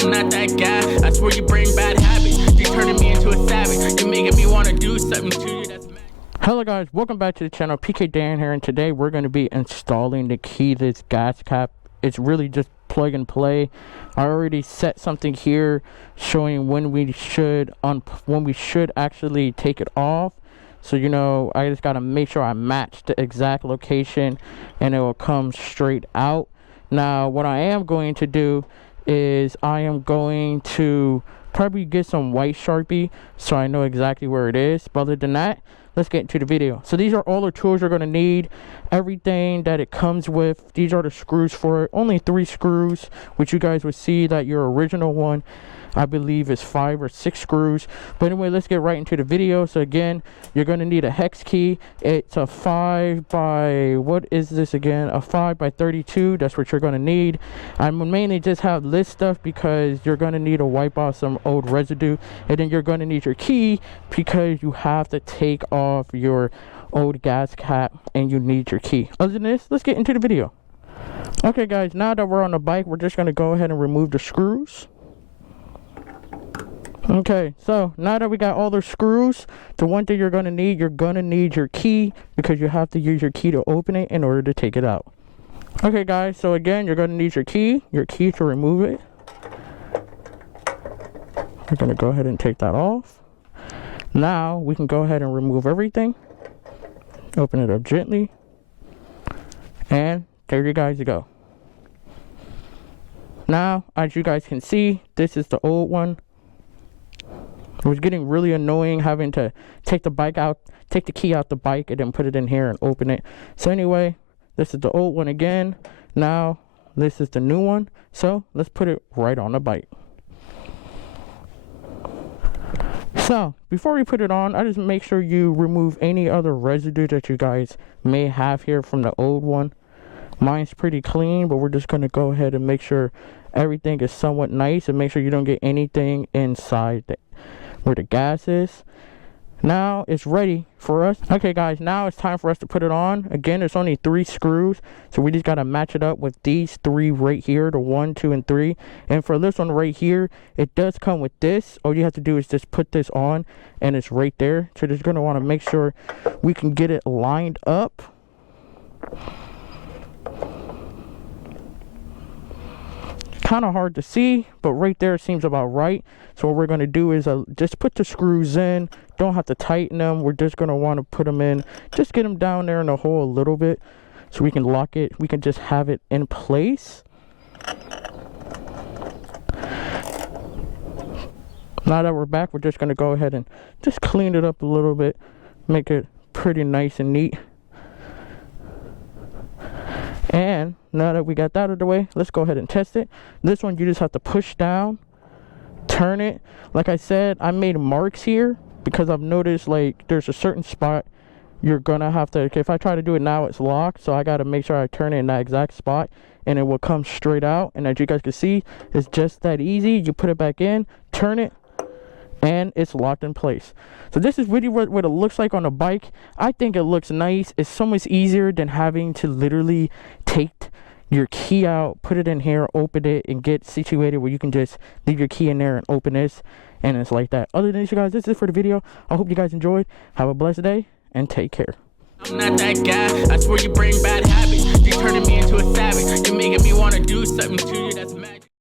I'm not that guy. I swear you bring bad habits. You turning me into a savage. You're making me want to do something to you that's mad. Hello guys, welcome back to the channel. PK Dan here, and today we're going to be installing the key to this gas cap. It's really just plug and play. I already set something here showing when we should actually take it off. So you know, I just got to make sure I match the exact location and it will come straight out. Now what I am going to do is I am going to probably get some white Sharpie so I know exactly where it is. But other than that, let's get into the video. So these are all the tools you're going to need, everything that it comes with. These are the screws for it. Only 3 screws, which you guys would see that your original one I believe is 5 or 6 screws. But anyway, let's get right into the video. So again, you're going to need a hex key. It's a 5 by, what is this again? A 5 by 32. That's what you're going to need. I mainly just have this stuff because you're going to need to wipe off some old residue, and then you're going to need your key because you have to take off your old gas cap and you need your key. Other than this, let's get into the video. Okay guys, now that we're on the bike, we're just going to go ahead and remove the screws. Okay, so now that we got all the screws, the one thing you're going to need your key, because you have to use your key to open it in order to take it out. Okay guys, so again, you're going to need your key to remove it. We're going to go ahead and take that off. Now we can go ahead and remove everything. Open it up gently. And there you guys go. Now, as you guys can see, this is the old one. It was getting really annoying having to take the key out the bike and then put it in here and open it. So anyway, this is the old one again. Now, this is the new one. So let's put it right on the bike. So before we put it on, I just make sure you remove any other residue that you guys may have here from the old one. Mine's pretty clean, but we're just going to go ahead and make sure everything is somewhat nice and make sure you don't get anything inside where the gas is. Now it's ready for us. Okay guys, now it's time for us to put it on. Again, it's only 3 screws, so we just got to match it up with these 3 right here, the 1, 2, and 3. And for this one right here, it does come with this. All you have to do is just put this on and it's right there. So just going to want to make sure we can get it lined up. Kind of hard to see, but right there it seems about right. So what we're going to do is just put the screws in. Don't have to tighten them. We're just going to want to put them in, just get them down there in the hole a little bit so we can lock it. We can just have it in place. Now that we're back, we're just going to go ahead and just clean it up a little bit, make it pretty nice and neat. And now that we got that out of the way, let's go ahead and test it. This one, you just have to push down, turn it. Like I said, I made marks here because I've noticed like there's a certain spot you're gonna have to, if I try to do it now, it's locked. So I got to make sure I turn it in that exact spot and it will come straight out. And as you guys can see, it's just that easy. You put it back in, turn it, and it's locked in place. So this is really what it looks like on a bike. I think it looks nice. It's so much easier than having to literally take your key out, put it in here, open it, and get situated where you can just leave your key in there and open this, and it's like that. Other than this, you guys, this is it for the video. I hope you guys enjoyed. Have a blessed day and take care. I'm not that guy. I swear you bring bad habits. You turning me into a savage. You're making me want to do something to you that's mad.